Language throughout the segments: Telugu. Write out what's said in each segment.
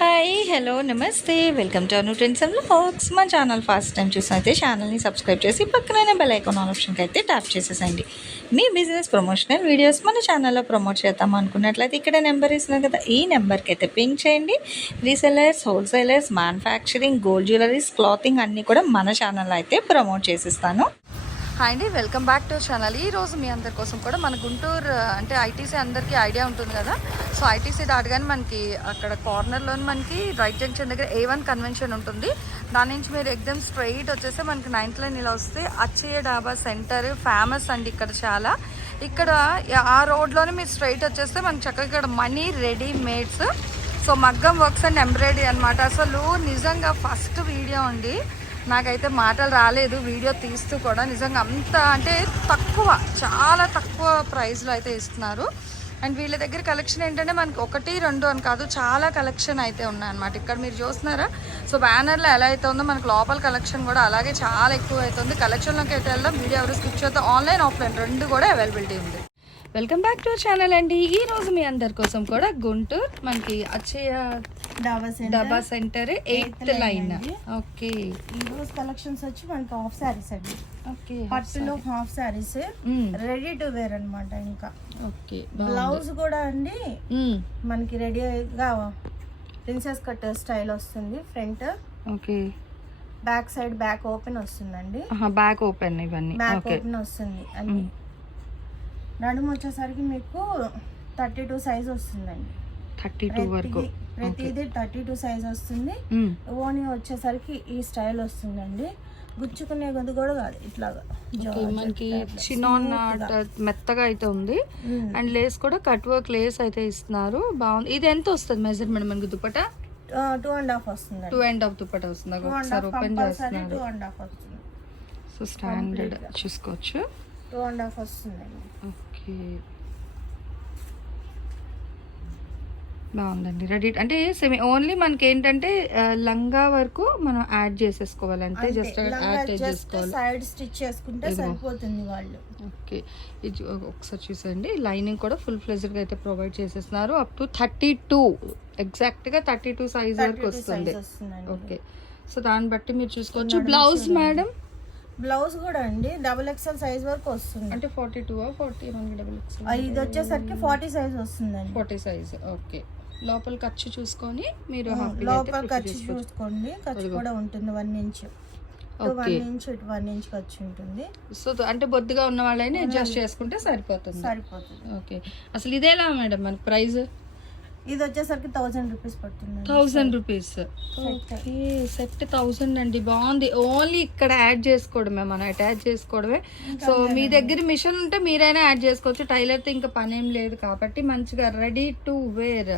హాయ్ హలో నమస్తే welcome to Anu trends and vlogs. మా ఛానల్ ఫస్ట్ టైం చూసినైతే ఛానల్ని సబ్స్క్రైబ్ చేసి పక్కన బెల్ ఐకాన్ ఆప్షన్కి అయితే ట్యాప్ చేసేసండి. మీ బిజినెస్ ప్రమోషనల్ వీడియోస్ మన ఛానల్లో ప్రమోట్ చేద్దాం అనుకున్నట్లయితే ఇక్కడ నెంబర్ ఇస్తున్నాం కదా, ఈ నెంబర్కి అయితే పింక్ చేయండి. Resellers, wholesalers, manufacturing, gold jewelleries, clothing అన్నీ కూడా మన ఛానల్లో అయితే ప్రమోట్ చేసిస్తాను. హాయ్ అండి, వెల్కమ్ బ్యాక్ టు ఛానల్. ఈరోజు మీ అందరి కోసం కూడా మన గుంటూరు అంటే ఐటీసీ అందరికీ ఐడియా ఉంటుంది కదా. సో ఐటీసీ దాటగానే మనకి అక్కడ కార్నర్లో మనకి రైట్ జంక్షన్ దగ్గర A1 కన్వెన్షన్ ఉంటుంది. దాని నుంచి మీరు ఎగ్జామ్ స్ట్రైట్ వచ్చేస్తే మనకి 9th లైన్ ఇలా వస్తే అచ్చయ్య డాబా సెంటర్ ఫేమస్ అండి ఇక్కడ చాలా. ఇక్కడ ఆ రోడ్లోనే మీరు స్ట్రైట్ వచ్చేస్తే మనకి చక్కగా ఇక్కడ మనీ రెడీమేడ్స్, సో మగ్గం వర్క్స్ అండ్ ఎంబ్రాయిడరీ అనమాట. అసలు నిజంగా ఫస్ట్ వీడియో అండి, నాకైతే మాటలు రాలేదు వీడియో తీస్తూ కూడా. నిజంగా అంత అంటే తక్కువ, చాలా తక్కువ ప్రైస్లో అయితే ఇస్తున్నారు. అండ్ వీళ్ళ దగ్గర కలెక్షన్ ఏంటంటే మనకి 1, 2 అని కాదు, చాలా కలెక్షన్ అయితే ఉన్నాయన్నమాట. ఇక్కడ మీరు చూస్తున్నారా, సో బ్యానర్లో ఎలా అయితే ఉందో మనకి లోపల కలెక్షన్ కూడా అలాగే చాలా ఎక్కువ అవుతుంది. కలెక్షన్లోకి అయితే వెళ్దాం, వీడియో ఎవరు స్కిప్ చేద్దాం. ఆన్లైన్ ఆఫ్లైన్ రెండు కూడా అవైలబిలిటీ ఉంది. వెల్కమ్ బ్యాక్ టు ఛానల్ అండి. ఈ రోజు మీ అందరి కోసం కూడా గుంటూరు మనకి అచ్చయ్య డాబా సెంటర్ 8th లైన్. ఓకే, ఈ రోజు కలెక్షన్స్ వచ్చి మనకి హాఫ్ సారీస్ అండి. ఓకే, పట్టులో half saris ready to wear అన్నమాట. ఇంకా ఓకే, బ్లౌజ్ కూడా అండి మనకి రెడీగా ప్రిన్సెస్ కట్ స్టైల్ వస్తుంది. Front okay, back side back open వస్తుందండి. బ్యాక్ ఓపెన్, ఇవన్నీ బ్యాక్ ఓపెన్ వస్తుంది అన్ని. నడుము వచ్చేసరికి మీకు 32 సైజ్ వస్తుందండి. 32 వరకు ప్రతిదీ 32 సైజ్ వస్తుంది. ఓని వచ్చేసరికి ఈ స్టైల్ వస్తుందండి. గుచ్చుకునే గది కూడా కాదు, ఇట్లాగా మనకి చినాన్ మెత్తగా అయితే ఉంది. అండ్ లేస్ కూడా కట్ వర్క్ లేస్ అయితే ఇస్తున్నారు, బాగుంది. ఇది ఎంత వస్తుంది మెజర్మెంట్ మనకి దుపట్టా? 2.5 వస్తుంది. 2.5 దుపట్టా వస్తుంది. ఒకసారి ఓపెన్ చేస్తున్నారు. 2.5 వస్తుంది. సో స్టాండర్డ్ చూసుకోవచ్చు. 2.5 వస్తుందండి. ఓకే, బాగుందండి. రెడీ అంటే సెమీ ఓన్లీ మనకి ఏంటంటే లంగా వరకు మనం యాడ్ చేసేసుకోవాలి అంతే. జస్ట్ యాడ్ చేసుకోవాలి, సైడ్ స్టిచ్ చేసుకుంటే సరిపోతుంది వాళ్ళు. ఓకే, ఇది ఒకసారి చూసేయండి. లైనింగ్ కూడా ఫుల్ ఫ్లెజ్డ్గా అయితే ప్రొవైడ్ చేసేస్తున్నారు. అప్ టు 32, ఎగ్జాక్ట్గా 32 సైజ్ వరకు వస్తుంది. ఓకే, సో దాన్ని బట్టి మీరు చూసుకోవచ్చు. బ్లౌజ్ మేడం, బ్లౌజ్ కూడా అండి XXL సైజ్ వరకు వస్తుంది. అంటే 42 40 XXL. ఇది వచ్చేసరికి 40 సైజ్ వస్తుందండి. 40 సైజ్. ఓకే, లోపల ఖర్చు చూసుకొని మీరు లోపల ఖర్చు చూసుకోండి. ఖర్చు కూడా ఉంటుంది 1 ఇంచ్, 1 ఇంచ్ 1 ఇంచ్ ఖర్చు ఉంటుంది. సో అంటే బొద్దుగా ఉన్న వాళ్ళని అడ్జస్ట్ చేసుకుంటే సరిపోతుంది. ఓకే, అసలు ఇదేలా మేడం మనకి ప్రైస్? ఇది వచ్చేసరికి 1000 రూపీస్ పడుతుంది. 1000 రూపీస్. ఓకే, సెట్ 1000 అండి. బాగుంది. ఓన్లీ ఇక్కడ యాడ్ చేసుకోవడమే, మనం అటాచ్ చేసుకోవడమే. సో మీ దగ్గర మిషన్ ఉంటే మీరైనా యాడ్ చేసుకోవచ్చు. టైలర్తో ఇంకా పనేం లేదు కాబట్టి మంచిగా రెడీ టు వేర్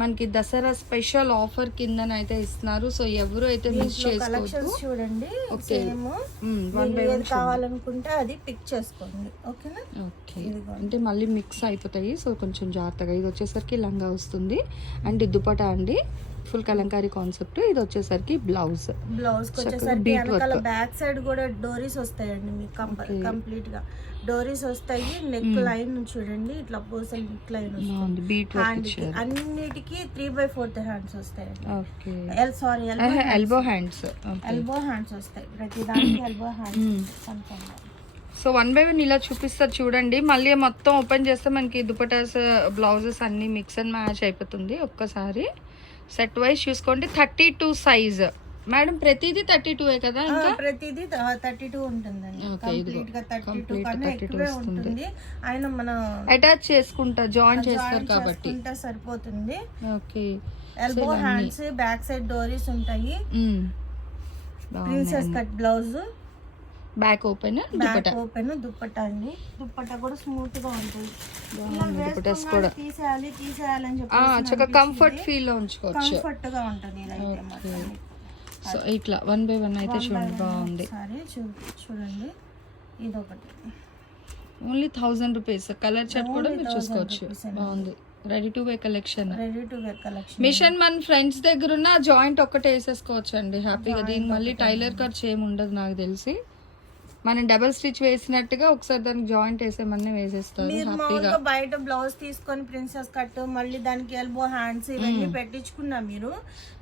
మనకి దసరా స్పెషల్ ఆఫర్ కింద అయితే ఇస్తున్నారు. సో ఎవరు అయితే మిస్ చేసుకోవచ్చు. చూడండి, కావాలనుకుంటే అది పిక్ చేసుకోండి. ఓకేనా? ఓకే, అంటే మళ్ళీ మిక్స్ అయిపోతాయి, సో కొంచెం జాగ్రత్తగా. ఇది వచ్చేసరికి లంగా వస్తుంది అండ్ దుపట్టా అండి, ఫుల్ కలంకారీ కాన్సెప్ట్. ఇది వచ్చేసరికి బ్లౌజ్ బ్యాక్ సైడ్ కూడా డోరీస్ వస్తాయండి మీకు కంప్లీట్ గా. డోరీస్ వస్తాయి. నెక్ లైన్ చూడండి, ఇట్లా పూసలు నెక్ లైన్ వస్తుంది. అన్నిటికీ 3/4 హ్యాండ్స్ వస్తాయండి. ఎల్బో హ్యాండ్స్ వస్తాయి. ప్రతి దానికి ఎల్బో హ్యాండ్స్. సో 1 by 1 ఇలా చూపిస్తారు చూడండి. మళ్ళీ మొత్తం ఓపెన్ చేస్తే మనకి దుపటాస్ బ్లౌజెస్ అన్ని మిక్స్ అండ్ మ్యాచ్ అయిపోతుంది. ఒక్కసారి సెట్ వైజ్ చూసుకోండి. 32 సైజ్ మేడం, ప్రతిదీ 32 కదా? ఇంకా ప్రతిదీ 32 ఉంటుందండి. కంప్లీట్ గా 32 కన్నా ఎక్కువే ఉంటుంది. ఆయన మన అటాచ్ చేసుకుంటా, జాయిన్ చేస్తారు కాబట్టి సరిపోతుంది. Okay, elbow hands, back side డోరీస్ ఉంటాయి. Princess cut blouse, back open dupatta అండి. దుపట్టా కూడా స్మూత్ గా ఉంటుంది. తీసేయాలని చెప్పి కంఫర్ట్ ఫీల్ లో ఉంచుకోవచ్చు. కంఫర్ట్ గా ఉంటుంది. సో ఇట్లా 1 by 1 అయితే చూడండి, బాగుంది. చూడండి, ఇది ఒకటి ఓన్లీ 1000 రూపీస్. కలర్ చార్ట్ కూడా మీరు చూసుకోవచ్చు, బాగుంది. Ready to wear collection. Machine మన ఫ్రెండ్స్ దగ్గర ఉన్న జాయింట్ ఒక్కటే వేసేసుకోవచ్చు అండి హ్యాపీగా. దీనికి మళ్ళీ టైలర్ ఖర్చు ఏమి ఉండదు నాకు తెలిసి. మనం డబల్ స్టిచ్ వేసినట్టుగా ఒకసారి దానికి జాయింట్ వేసేమన్నా వేసేస్తారు మీరు హ్యాపీగా. మామూలుగా బయట బ్లౌజ్ తీసుకొని ప్రిన్సెస్ కట్ మళ్ళీ దానికి ఎల్బో హ్యాండ్స్ ఇవన్నీ పెట్టించుకున్నా మీరు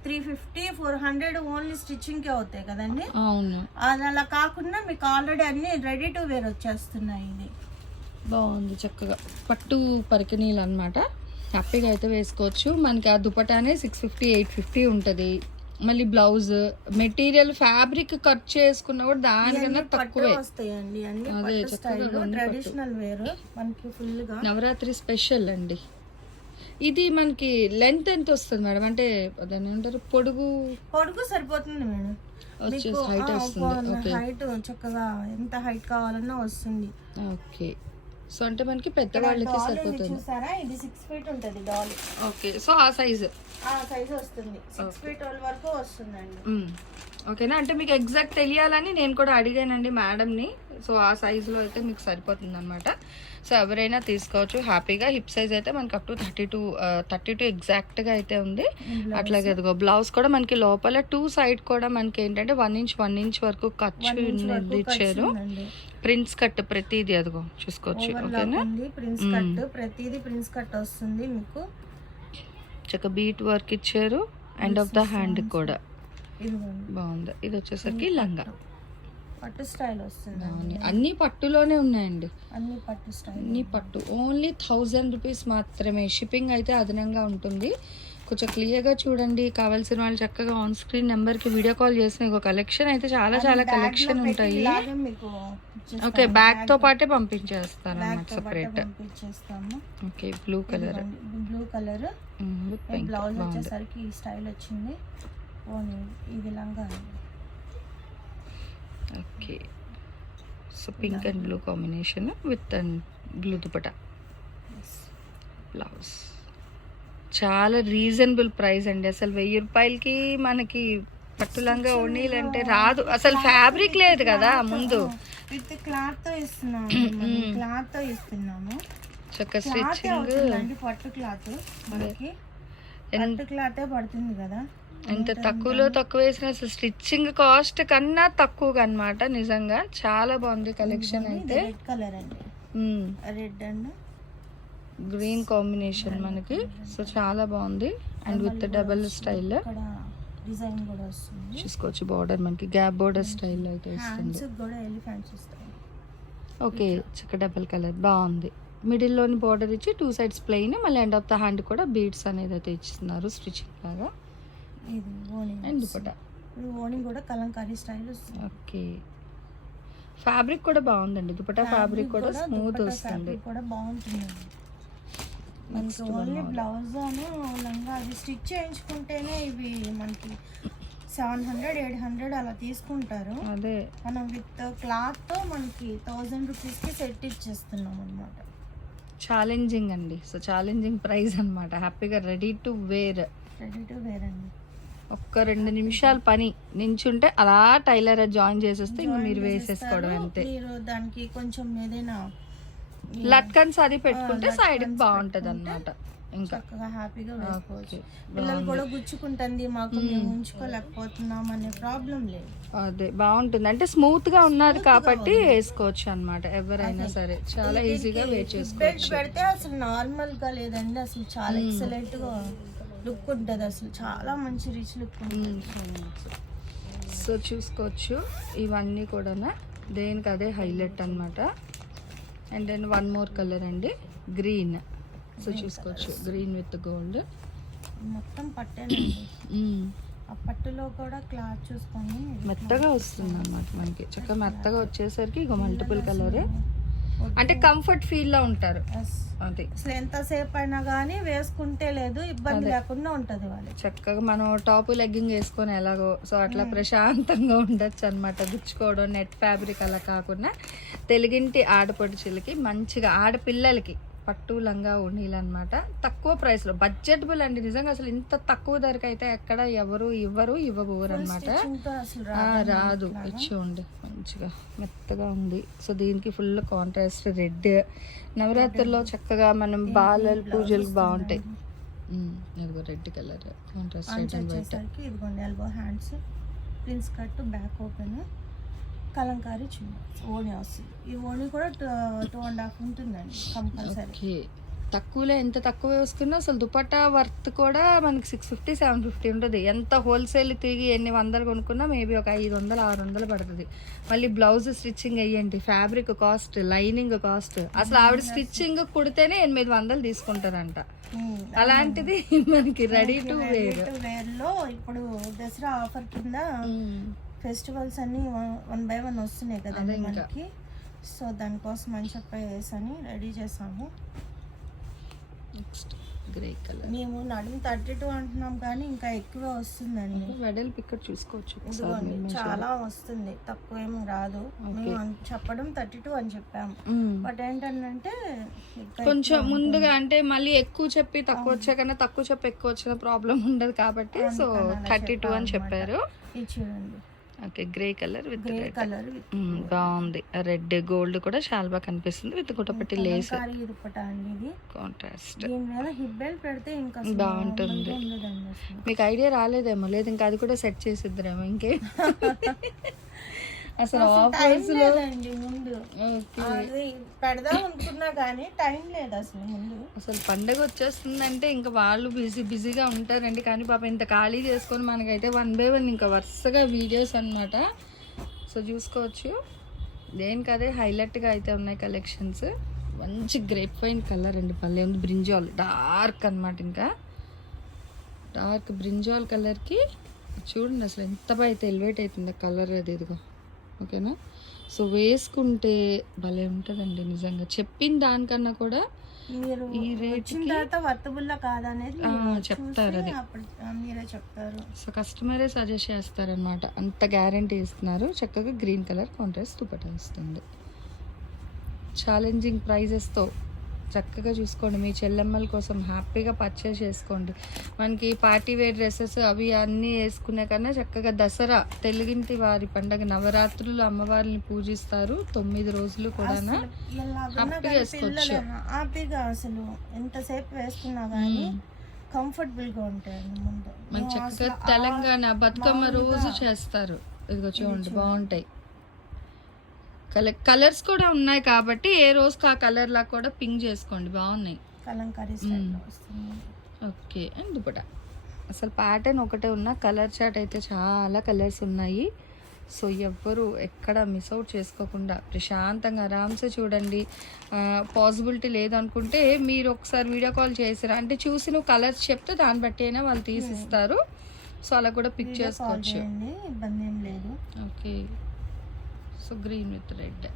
350-400 ఓన్లీ స్టిచ్చింగ్ కే అవుతాయి కదండి. అవును, అది అలా కాకుండా మీకు ఆల్రెడీ అన్ని రెడీ టు వేర్ వచ్చేస్తున్నాయి. ఇది బాగుంది చక్కగా పట్టు పరికినీలు అనమాట. హ్యాపీగా అయితే వేసుకోవచ్చు. మనకి ఆ దుపటానే 650-850 ఉంటుంది. మళ్ళీ బ్లౌజ్ మెటీరియల్ ఫ్యాబ్రిక్ కట్ చేసుకున్నా కూడా దానికన్నా తక్కువే వస్తాయండి. అన్ని అదే ట్రెడిషనల్ వేర్ మనకి ఫుల్ గా నవరాత్రి స్పెషల్ అండి. ఇది మనకి లెంత్ ఎంత వస్తుంది మేడం? అంటే దాన్ని ఏమంటారు, పొడుగు సరిపోతుంది మేడం. వచ్చేసి హైట్ వస్తుంది. ఓకే, హైట్ చక్కగా ఎంత హైట్ కావాలన్నా వస్తుంది. ఓకే, సో అంటే మనకి పెద్దవాళ్ళకి సరిపోతుంది. చూసారా, ఇది 6 feet ఉంటుంది డాల్. ఓకే, సో ఆ సైజు వస్తుంది, 6 feet వరకు వస్తుందండి. ఓకేనా? అంటే మీకు ఎగ్జాక్ట్ తెలియాలని నేను కూడా అడిగానండి మేడంని. సో ఆ సైజులో అయితే మీకు సరిపోతుంది అనమాట. సో ఎవరైనా తీసుకోవచ్చు హ్యాపీగా. హిప్ సైజ్ అయితే మనకి అప్ టు 32 ఎగ్జాక్ట్గా అయితే ఉంది. అట్లాగే అదిగో బ్లౌజ్ కూడా మనకి లోపల 2 సైడ్ కూడా మనకి ఏంటంటే 1 ఇంచ్ వరకు ఖర్చు ఇచ్చారు. ప్రిన్స్ కట్ ప్రతిదీ అదిగో చూసుకోవచ్చు. ఓకేనా? ప్రిన్స్ కట్ ప్రతిదీ ప్రిన్స్ కట్ వస్తుంది మీకు. చక్కగా బీట్ వర్క్ ఇచ్చారు. ఎండ్ ఆఫ్ ద హ్యాండ్ కూడా బాగుంది. ఇది వచ్చేసరికి లంగా పట్టు స్టైల్ వస్తుంది. అన్ని పట్టులోనే ఉన్నాయండి. అన్ని పట్టు ఓన్లీ 1000 రూపీస్ మాత్రమే. షిప్పింగ్ అయితే అదనంగా ఉంటుంది. కొంచెం క్లియర్గా చూడండి. కావాల్సిన వాళ్ళు చక్కగా ఆన్ స్క్రీన్ నెంబర్కి వీడియో కాల్ చేసిన ఇంకో కలెక్షన్ అయితే చాలా కలెక్షన్ ఉంటాయి. ఓకే, బ్యాగ్ తో పాటే పంపించేస్తాను అన్నమాట separate. Okay, blue colour blouse వచ్చేసరికి ఈ స్టైల్ వచ్చింది. ఇది లంగా. Okay, so pink and blue combination with blue dupatta blouse. చాలా రీజనబుల్ ప్రైస్ అండి. అసలు 1000 రూపాయలకి మనకి పట్టు లంగా ఓణీలంటే రాదు. అసలు ఫ్యాబ్రిక్ లేదు కదా ముందు. విత్ క్లాత్ తో ఇస్తున్నాము. చక్క స్టిచ్చింగ్ పట్టు క్లాత్ మనకి పట్టు క్లాతే పడుతుంది కదా. ఎంత తక్కువ వేసిన అసలు స్టిచ్చింగ్ కాస్ట్ కన్నా తక్కువగా అన్నమాట. నిజంగా చాలా బాగుంది కలెక్షన్ అయితే. రెడ్ కలర్ అండి, రెడ్ అండ్ గ్రీన్ కాంబినేషన్ మనకి. సో చాలా బాగుంది. And with double style design కూడా వస్తుంది. చూసుకోవచ్చు. బార్డర్ మనకి గ్యాప్ బార్డర్ స్టైల్ అయితే వస్తుంది. ఓకే, చక్క డబల్ కలర్ బాగుంది. మిడిల్లోని బార్డర్ ఇచ్చి 2 sides ప్లెయిన్, మళ్ళీ ఎండ్ ఆఫ్ ద హ్యాండ్ కూడా బీడ్స్ అనేది అయితే ఇచ్చిస్తున్నారు స్టిచ్చింగ్ లాగా. అండ్ దుపట్టా కూడా కలంకారీ స్టైల్ వస్తుంది. ఓకే, ఫ్యాబ్రిక్ కూడా బాగుందండి. దుపట్టా ఫ్యాబ్రిక్ కూడా స్మూత్ వస్తుంది. కూడా బాగుంటుంది. మనకి ఓన్లీ బ్లౌజ్ లంగా అది స్టిచ్ చేయించుకుంటేనే ఇవి మనకి 700-800 అలా తీసుకుంటారు. అదే మనం విత్ క్లాత్ తో మనకి 1000 రూపీస్కి సెట్ ఇచ్చేస్తున్నాం అనమాట. ఛాలెంజింగ్ అండి. సో ఛాలెంజింగ్ ప్రైస్ అనమాట. హ్యాపీగా రెడీ టు వేర్ అండి. ఒక్క 2 నిమిషాలు పని నించుంటే అలా టైలర్ జాయిన్ చేసేస్తే ఇంక మీరు వేసేసుకోవడం అంతే. మీరు దానికి కొంచెం ఏదైనా లట్కన్స్ అది పెట్టుకుంటే సైడ్ కి బాగుంటది అనమాట. ఇంకా హ్యాపీగా వేసుకోవచ్చు. పిల్లలు కూడా గుచ్చుకుంటుంది, మాకు మేము ఉంచుకోలేకపోతున్నాం అనే ప్రాబ్లం లేదు. అదే బాగుంటుంది. అంటే స్మూత్ గా ఉన్నది కాబట్టి వేసుకోవచ్చు అనమాట. ఎవరైనా సరే చాలా ఈజీగా వేర్ చేసుకోవచ్చు. పెడితే అసలు నార్మల్ గా లేదండి, అసలు చాలా ఎక్సలెంట్ గా లుక్ ఉంటుంది. అసలు చాలా మంచి రిచ్ లుక్ ఉంటుంది. సో చూసుకోవచ్చు. ఇవన్నీ కూడా దేనికి అదే హైలైట్ అనమాట. అండ్ దెన్ 1 more కలర్ అండి, గ్రీన్. సో చూసుకోవచ్చు, గ్రీన్ విత్ గోల్డ్. మొత్తం పట్టేనండి. ఆ పట్టులో కూడా క్లాత్ చూసుకొని మెత్తగా వస్తుంది అన్నమాట మనకి. చక్కగా మెత్తగా వచ్చేసరికి ఇక మల్టిపుల్ కలరే. అంటే కంఫర్ట్ ఫీల్ లో ఉంటారు. అది అసలు ఎంతసేపు అయినా కానీ వేసుకుంటే లేదు ఇబ్బంది లేకుండా ఉంటది. వాళ్ళు చక్కగా మనం టాప్ లెగ్గింగ్ వేసుకొని ఎలాగో సో అట్లా ప్రశాంతంగా ఉండొచ్చు అనమాట. గుచ్చుకోవడం నెట్ ఫ్యాబ్రిక్ అలా కాకుండా తెలుగింటి ఆడపడుచులకి మంచిగా ఆడపిల్లలకి పట్టు లంగా ఓణీలు అనమాట. తక్కువ ప్రైస్లో బడ్జెటబుల్ అండి. నిజంగా అసలు ఇంత తక్కువ ధరకు అయితే ఎక్కడ ఇవ్వబోరు అనమాట. రాదు. ఇచ్చి ఉండి మంచిగా మెత్తగా ఉంది. సో దీనికి ఫుల్ కాంట్రాస్ట్ రెడ్. నవరాత్రుల్లో చక్కగా మనం బాలలు పూజలకు బాగుంటాయి. ఇదిగో red colour contrast red and white. ఇదిగోండి elbow hands, prince cut, back open, Kalamkari చున్నీ ఓణి వస్తుంది. ఈ ఓణి కూడా 2.5 ఉంటుందండి కంపల్సరీ. ఓకే, తక్కువలో ఎంత తక్కువ వేసుకున్నా అసలు దుపట్టా వర్త్ కూడా మనకి 650 750 ఉంటుంది. ఎంత హోల్సేల్ తిరిగి ఎన్ని వందలు కొనుక్కున్నా మేబీ ఒక 500 600 పడుతుంది. మళ్ళీ బ్లౌజ్ స్టిచ్చింగ్ అయ్యండి, ఫ్యాబ్రిక్ కాస్ట్, లైనింగ్ కాస్ట్, అసలు ఆవిడ స్టిచ్చింగ్ కుడితేనే 800 తీసుకుంటారంట. అలాంటిది మనకి రెడీ టు వేర్ లో ఇప్పుడు దసరా ఆఫర్ కింద ఫెస్టివల్స్ అన్ని 1 by 1 వస్తున్నాయి కదండి మనకి. సో దానికోసం అని చెప్పేసి అని రెడీ చేసాము. Next grey colour. మేము నడుము 32 అంటున్నాం కానీ ఇంకా ఎక్కువే వస్తుందండి. వెడల్పు ఇక్కడ చూసుకోవచ్చు, చాలా వస్తుంది, తక్కువ ఏం రాదు. మేము చెప్పడం 32 అని చెప్పాము. బట్ ఏంటంటే కొంచెం ముందుగా అంటే మళ్ళీ ఎక్కువ చెప్పి తక్కువ వచ్చే కన్నా తక్కువ చెప్పి ఎక్కువ వచ్చిన ప్రాబ్లం ఉండదు కాబట్టి సో 32 అని చెప్పారు. ఇది చూడండి, okay, grey colour with red colour బాగుంది. రెడ్ గోల్డ్ కూడా చాలా బాగా కనిపిస్తుంది విత్ గుట్టపట్టి లేస్ దుపట్టా అండి. ఇది కాంట్రాస్ట్ దీని మీద హిప్ బెల్ట్ పెడితే ఇంకా బాగుంటుంది. మీకు ఐడియా రాలేదేమో, లేదు ఇంకా అది కూడా సెట్ చేసిద్దరేమో ఇంకే. అసలు ఆఫర్స్ లో ముందు పెడదాం అనుకున్నా కానీ టైం లేదు అసలు. ముందు అసలు పండగ వచ్చేస్తుందంటే ఇంకా వాళ్ళు బిజీగా ఉంటారండి. కానీ పాప ఇంత ఖాళీ చేసుకొని మనకైతే 1 by 1 ఇంకా వరుసగా వీడియోస్ అన్నమాట. సో చూసుకోవచ్చు, దేనికదే హైలైట్గా అయితే ఉన్నాయి కలెక్షన్స్. మంచి గ్రేప్ వైన్ కలర్ అండి, పల్లె ఉంది. బ్రింజాల్ డార్క్ అనమాట, ఇంకా డార్క్ బ్రింజాల్ కలర్కి చూడండి అసలు ఎంత బాగా అయితే ఎలివేట్ అవుతుంది కలర్. అది ఇదిగో ఓకేనా. సో వేసుకుంటే భలే ఉంటుందండి నిజంగా. చెప్పిన దానికన్నా కూడా మీరు ఈ రేట్ వర్తబుల్ కాదనేది చెప్తారు, అది మీరే చెప్తారు. సో కస్టమరే సజెస్ట్ చేస్తారనమాట, అంత గ్యారంటీ ఇస్తున్నారు. చక్కగా గ్రీన్ కలర్ కాంట్రాస్ట్ దుపట్టా వస్తుంది. ఛాలెంజింగ్ ప్రైజెస్తో చక్కగా చూసుకోండి, మీ చెల్లెమ్మల కోసం హ్యాపీగా పర్చేస్ చేసుకోండి. మనకి పార్టీ వేర్ డ్రెస్సెస్ అవి అన్నీ వేసుకునే కన్నా చక్కగా దసరా తెలుగింటి వారి పండగ నవరాత్రులు అమ్మవారిని పూజిస్తారు 9 రోజులు కూడా హ్యాపీగా వేసుకోవచ్చు. హ్యాపీగా అసలు ఎంతసేపు వేసుకున్నా కానీ కంఫర్టబుల్ గా ఉంటాయండి. ముందు మన చక్కగా తెలంగాణ బతుకమ్మ రోజు చేస్తారు. ఇదిగో చూడండి బాగుంటాయి. కలర్స్ కూడా ఉన్నాయి కాబట్టి ఏ రోజుకి ఆ కలర్ లా కూడా పింక్ చేసుకోండి, బాగున్నాయి. కలంకారీ స్టైల్లో వస్తుంది. ఓకే, అండ్ దుపట్టా అసలు ప్యాటర్న్ ఒకటే ఉన్న కలర్ చార్ట్ అయితే చాలా కలర్స్ ఉన్నాయి. సో ఎవ్వరు ఎక్కడ మిస్ అవుట్ చేసుకోకుండా ప్రశాంతంగా ఆరామ్సే చూడండి. పాసిబిలిటీ లేదనుకుంటే మీరు ఒకసారి వీడియో కాల్ చేసారా అంటే చూసి నువ్వు కలర్స్ చెప్తే దాన్ని బట్టి అయినా వాళ్ళు తీసిస్తారు. సో అలా కూడా పిక్ చేసుకోవచ్చు, ఇబ్బంది ఏం లేదు. Okay, so green with red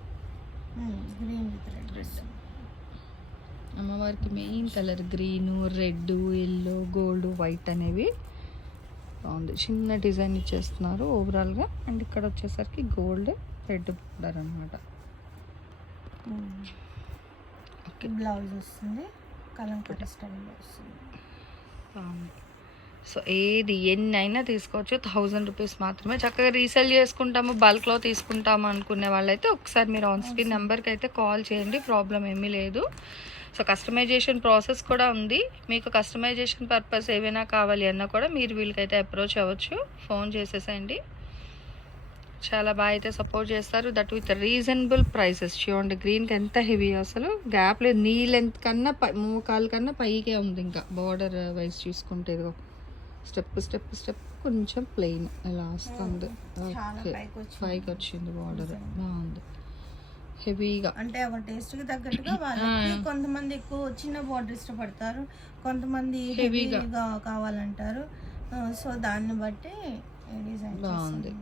అమ్మవారికి main colour green, red, yellow, gold, white అనేవి బాగుంది. చిన్న డిజైన్ ఇచ్చేస్తున్నారు ఓవరాల్గా. అండ్ ఇక్కడ వచ్చేసరికి గోల్డ్ రెడ్ బోర్డర్ అనమాట. ఓకే, బ్లౌజ్ వస్తుంది కలంకారీ స్టైల్లో వస్తుంది, బాగుంది. సో ఏది ఎన్ని అయినా తీసుకోవచ్చు, 1000 రూపీస్ మాత్రమే. చక్కగా రీసేల్ చేసుకుంటాము, బల్క్లో తీసుకుంటాము అనుకునే వాళ్ళైతే ఒకసారి మీరు ఆన్ స్క్రీన్ నెంబర్కి అయితే కాల్ చేయండి, ప్రాబ్లం ఏమీ లేదు. సో కస్టమైజేషన్ ప్రాసెస్ కూడా ఉంది. మీకు కస్టమైజేషన్ పర్పస్ ఏమైనా కావాలి అన్నా కూడా మీరు వీళ్ళకైతే అప్రోచ్ అవ్వచ్చు, ఫోన్ చేసేసేయండి. చాలా బాగా అయితే సపోర్ట్ చేస్తారు, దట్ విత్ రీజనబుల్ ప్రైసెస్. చూడండి గ్రీన్కి ఎంత హెవీ అసలు గ్యాప్ లేదు, నీ లెంత్ కన్నా మోకాల కన్నా పైకే ఉంది. ఇంకా బార్డర్ వైజ్ చూసుకుంటే ఇదిగో స్టెప్ కొంచెం ప్లెయిన్ ఇలా వస్తుంది. ఓకే, పైకి వచ్చింది బార్డర్, బాగుంది హెవీగా. అంటే ఎవరి టేస్ట్ కి తగ్గట్టుగా వాళ్ళకి కొంతమంది ఎక్కువ చిన్న బార్డర్ ఇష్టపడతారు, కొంతమంది హెవీగా కావాలంటారు. సో దాన్ని బట్టి డిజైన్ బాగుంది.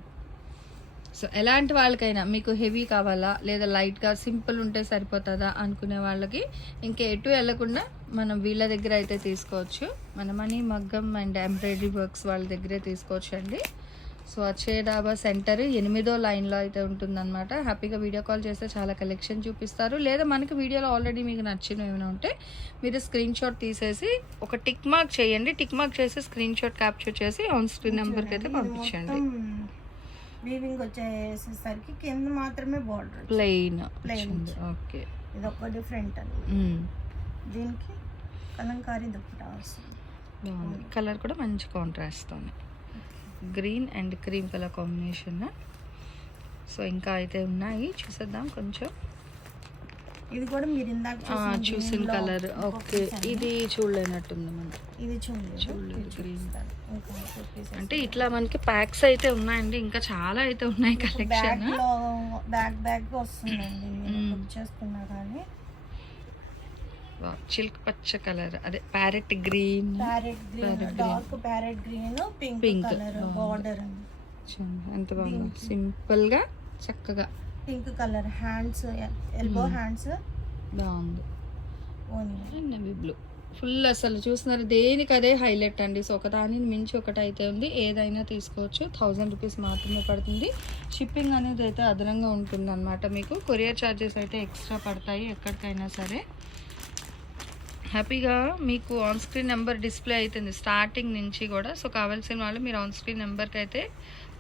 సో ఎలాంటి వాళ్ళకైనా మీకు హెవీ కావాలా లేదా లైట్గా సింపుల్ ఉంటే సరిపోతుందా అనుకునే వాళ్ళకి ఇంకా ఎటు వెళ్ళకుండా మనం వీళ్ళ దగ్గర అయితే తీసుకోవచ్చు. మన మనీ మగ్గం అండ్ ఎంబ్రాయిడరీ వర్క్స్ వాళ్ళ దగ్గరే తీసుకోవచ్చు అండి. సో అచ్చే డాబా సెంటర్ 8వ లైన్లో అయితే ఉంటుందన్నమాట. హ్యాపీగా వీడియో కాల్ చేస్తే చాలా కలెక్షన్ చూపిస్తారు. లేదా మనకి వీడియోలో ఆల్రెడీ మీకు నచ్చినవి ఏమైనా ఉంటే మీరు స్క్రీన్ షాట్ తీసేసి ఒక టిక్ మార్క్ చేయండి. టిక్ మార్క్ చేసి స్క్రీన్ షాట్ క్యాప్చర్ చేసి ఆన్ స్క్రీన్ నెంబర్కి అయితే పంపించండి. వీవింగ్ వచ్చేసరికి కింద మాత్రమే బార్డర్ ప్లెయిన్. ఓకే, ఇది ఒక డిఫరెంట్ అని. దీనికి కలంకారీ దుపట్టా వస్తుంది, బాగుంది. కలర్ కూడా మంచి contrast green and cream colour combination. So ఇంకా అయితే ఉన్నాయి, చూసేద్దాం కొంచెం. ఇది కూడా మీరు ఇందాక చూసిన దీనిలో కలర్. ఇంకొక ఓకే, piece అండి. ఇది చూడలేనట్టుంది మనం. ఇది చూడలేదు చూడలేదు, green. ఇంకొక pieces. అంటే ఇట్లా మనకి ప్యాక్స్ అయితే ఉన్నాయండి, ఇంకా చాలా అయితే ఉన్నాయి కలెక్షన్. బ్యాగ్ లో బ్యాగ్ వస్తుందండి మీరు బుక్ చేసుకున్నా కానీ. చిల్క్ పచ్చ కలర్, అదే parrot green. Parrot green, dark parrot green, pink Pink. Colour border అండి. ఎంత బాగుంది, సింపుల్ గా చక్కగా pink colour hands, elbow hands బాగుంది. ఓన్లీ నవీ బ్లూ ఫుల్, అసలు చూస్తున్నారు దేనికి అదే హైలైట్ అండి. సో ఒకదానిని మించి ఒకటి అయితే ఉంది, ఏదైనా తీసుకోవచ్చు. 1000 రూపీస్ మాత్రమే పడుతుంది. షిప్పింగ్ అనేది అయితే అదనంగా ఉంటుంది అనమాట. మీకు కొరియర్ ఛార్జెస్ అయితే ఎక్స్ట్రా పడతాయి ఎక్కడికైనా సరే. హ్యాపీగా మీకు ఆన్ స్క్రీన్ నెంబర్ డిస్ప్లే అవుతుంది స్టార్టింగ్ నుంచి కూడా. సో కావాల్సిన వాళ్ళు మీరు ఆన్ స్క్రీన్ నెంబర్కి అయితే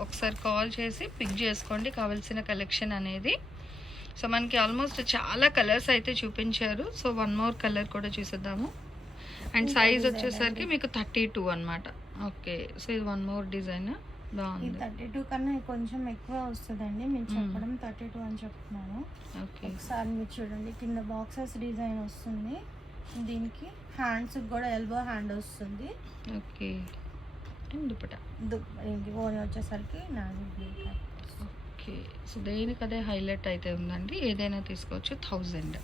ఒకసారి కాల్ చేసి పిక్ చేసుకోండి కావాల్సిన కలెక్షన్ అనేది. సో మనకి ఆల్మోస్ట్ చాలా కలర్స్ అయితే చూపించారు. సో వన్ మోర్ కలర్ కూడా చూసేద్దాము. అండ్ సైజ్ వచ్చేసరికి మీకు 32 అనమాట. ఓకే, సో ఇది వన్ మోర్ డిజైన్ బాగుంది. 32 కన్నా కొంచెం ఎక్కువ వస్తుందండి, మీరు చెప్పడం 32 అని చెప్తున్నాను. ఓకే, ఒకసారి మీరు చూడండి, కింద బాక్సెస్ డిజైన్ వస్తుంది. దీనికి హ్యాండ్స్ కూడా ఎల్బో హ్యాండ్ వస్తుంది. Okay, and dupatta. ఏంటి ఓని వచ్చేసరికి నాది బ్లూ కలర్. ఓకే, సో దేనికి అదే హైలైట్ అయితే ఉందండి, ఏదైనా తీసుకోవచ్చు 1000.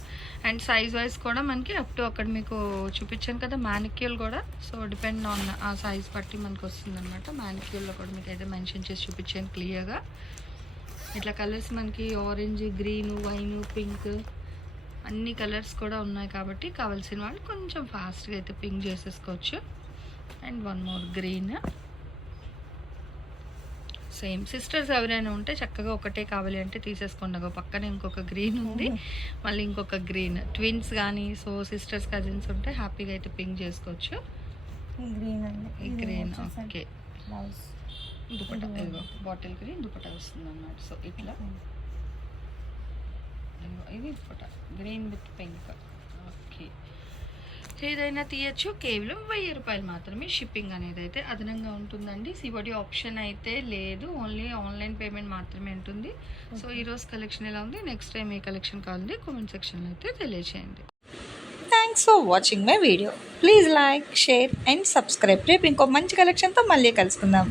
అండ్ సైజ్ వైజ్ కూడా మనకి అప్ టు అక్కడ మీకు చూపించాను కదా మ్యానిక్యూల్ కూడా. సో డిపెండ్ ఆన్ ఆ సైజ్ బట్టి మనకు వస్తుంది అనమాట. మ్యానిక్యూల్లో కూడా మీకు అయితే మెన్షన్ చేసి చూపించాను క్లియర్గా. ఇట్లా కలర్స్ మనకి ఆరెంజ్, గ్రీన్, వైన్, పింక్ అన్ని కలర్స్ కూడా ఉన్నాయి కాబట్టి కావాల్సిన వాళ్ళు కొంచెం ఫాస్ట్గా అయితే పింక్ చేసేసుకోవచ్చు. And one more green. Same sisters ఎవరైనా ఉంటే చక్కగా ఒకటే కావాలి అంటే తీసేసుకోండి. ఒక పక్కన ఇంకొక గ్రీన్ ఉంది, మళ్ళీ ఇంకొక గ్రీన్. ట్విన్స్ కానీ సో సిస్టర్స్ కజిన్స్ ఉంటే హ్యాపీగా అయితే పింక్ చేసుకోవచ్చు. గ్రీన్ అండి, గ్రీన్. ఓకే, బ్లౌజ్ దుపట్టా ఇదిగో బాటిల్ గ్రీన్ దుపట్టా వస్తుంది అన్నమాట. సో ఇట్లా ఇది dupatta green with pink. Okay, ఏదైనా తీయచ్చు. కేవలం 1000 రూపాయలు మాత్రమే. షిప్పింగ్ అనేది అయితే అదనంగా ఉంటుందండి. సిఓడి ఆప్షన్ అయితే లేదు, ఓన్లీ ఆన్లైన్ పేమెంట్ మాత్రమే ఉంటుంది. సో ఈరోజు కలెక్షన్ ఎలా ఉంది, నెక్స్ట్ టైం ఏ కలెక్షన్ కావాలంటే కామెంట్ సెక్షన్లో అయితే తెలియజేయండి. Thanks for watching my video. Please like, share and subscribe. రేపు ఇంకో మంచి కలెక్షన్తో మళ్ళీ కలుసుకుందాం.